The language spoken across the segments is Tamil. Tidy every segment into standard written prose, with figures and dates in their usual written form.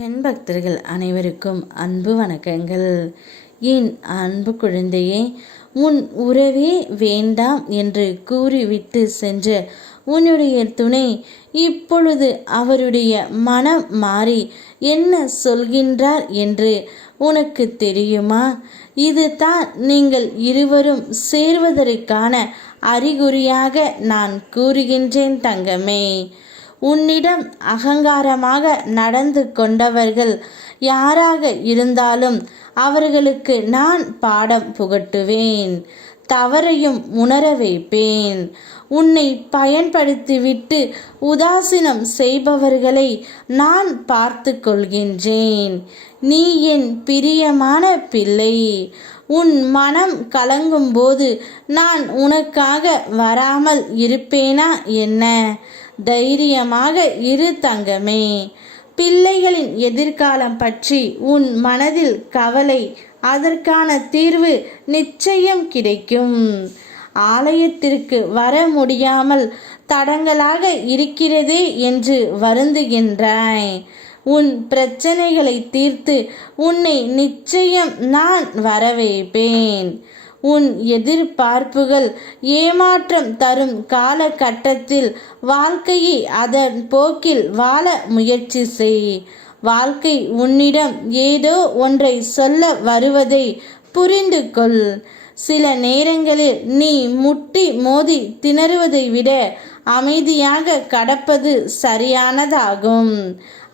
என் பக்தர்கள் அனைவருக்கும் அன்பு வணக்கங்கள். என் அன்பு குழந்தையே, உன் உறவே வேண்டாம் என்று கூறிவிட்டு சென்ற உன்னுடைய துணை இப்பொழுது அவருடைய மனம் மாறி என்ன சொல்கின்றார் என்று உனக்கு தெரியுமா? இதுதான் நீங்கள் இருவரும் சேர்வதற்கான அறிகுறியாக நான் கூறுகின்றேன் தங்கமே. உன்னிடம் அகங்காரமாக நடந்து கொண்டவர்கள் யாராக இருந்தாலும் அவர்களுக்கு நான் பாடம் புகட்டுவேன், தவறையும் உணர வைப்பேன். உன்னை பயன்படுத்திவிட்டு உதாசீனம் செய்பவர்களை நான் பார்த்து கொள்கின்றேன். நீ என் பிரியமான பிள்ளை. உன் மனம் கலங்கும் போது நான் உனக்காக வராமல் இருப்பேனா என்ன? தைரியமாக இரு தங்கமே. பிள்ளைகளின் எதிர்காலம் பற்றி உன் மனதில் கவலை, அதற்கான தீர்வு நிச்சயம் கிடைக்கும். ஆலயத்திற்கு வர முடியாமல் தடங்கலாக இருக்கிறதே என்று வருந்துகின்றாய். உன் பிரச்சனைகளை தீர்த்து உன்னை நிச்சயம் நான் வரவைப்பேன். உன் எதிர்பார்ப்புகள் ஏமாற்றம் தரும் காலகட்டத்தில் வாழ்க்கையை அதன் போக்கில் வாழ முயற்சி செய். வாழ்க்கை உன்னிடம் ஏதோ ஒன்றை சொல்ல வருவதை புரிந்து கொள். சில நேரங்களில் நீ முட்டி மோதி திணறுவதை விட அமைதியாக கடப்பது சரியானதாகும்.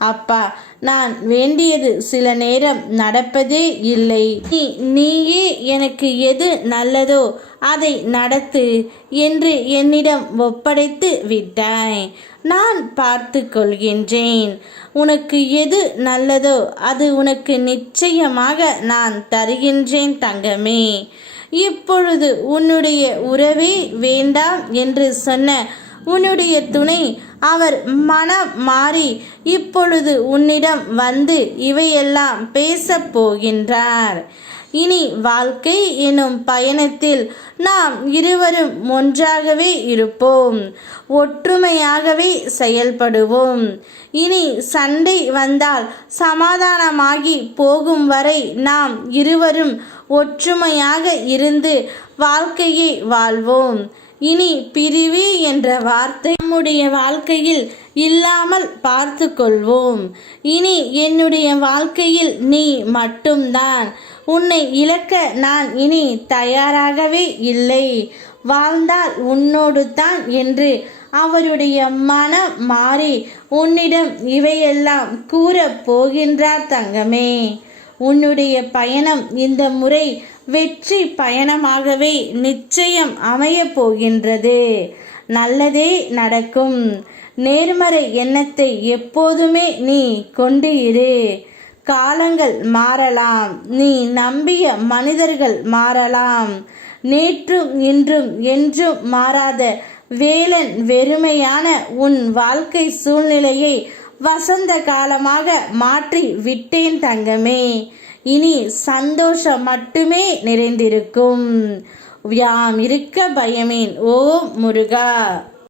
அப்பா, நான் வேண்டியது சில நேரம் நடப்பதே இல்லை. நீயே எனக்கு எது நல்லதோ அதை நடத்து என்று என்னிடம் ஒப்படைத்து விட்டாய். நான் பார்த்து கொள்கின்றேன். உனக்கு எது நல்லதோ அது உனக்கு நிச்சயமாக நான் தருகின்றேன் தங்கமே. இப்பொழுது உன்னுடைய உறவே வேண்டாம் என்று சொன்ன உன்னுடைய துணை அவர் மனம் மாறி இப்பொழுது உன்னிடம் வந்து இவையெல்லாம் பேசப் போகின்றார். இனி வாழ்க்கை எனும் பயணத்தில் நாம் இருவரும் ஒன்றாகவே இருப்போம், ஒற்றுமையாகவே செயல்படுவோம். இனி சண்டை வந்தால் சமாதானமாகி போகும் வரை நாம் இருவரும் ஒற்றுமையாக இருந்து வாழ்க்கையை வாழ்வோம். இனி பிரிவு என்ற வார்த்தை நம்முடைய வாழ்க்கையில் இல்லாமல் பார்த்து கொள்வோம். இனி என்னுடைய வாழ்க்கையில் நீ மட்டும்தான். உன்னை இழக்க நான் இனி தயாராகவே இல்லை. வாழ்ந்தால் உன்னோடு தான் என்று அவருடைய மனம் மாறி உன்னிடம் இவையெல்லாம் கூறப் போகின்றார் தங்கமே. உன்னுடைய பயணம் இந்த முறை வெற்றி பயணமாகவே நிச்சயம் அமையப் போகின்றது. நல்லதே நடக்கும். நேர்மறை எண்ணத்தை எப்போதுமே நீ கொண்டு இரு. காலங்கள் மாறலாம், நீ நம்பிய மனிதர்கள் மாறலாம். நேற்றும் இன்றும் என்றும் மாறாத வேலன் வெறுமையான உன் வாழ்க்கை சூழ்நிலையை வசந்த காலமாக மாற்றி விட்டேன் தங்கமே. இனி சந்தோஷம் மட்டுமே நிறைந்திருக்கும். யாம் இருக்க பயமேன். ஓம் முருகா.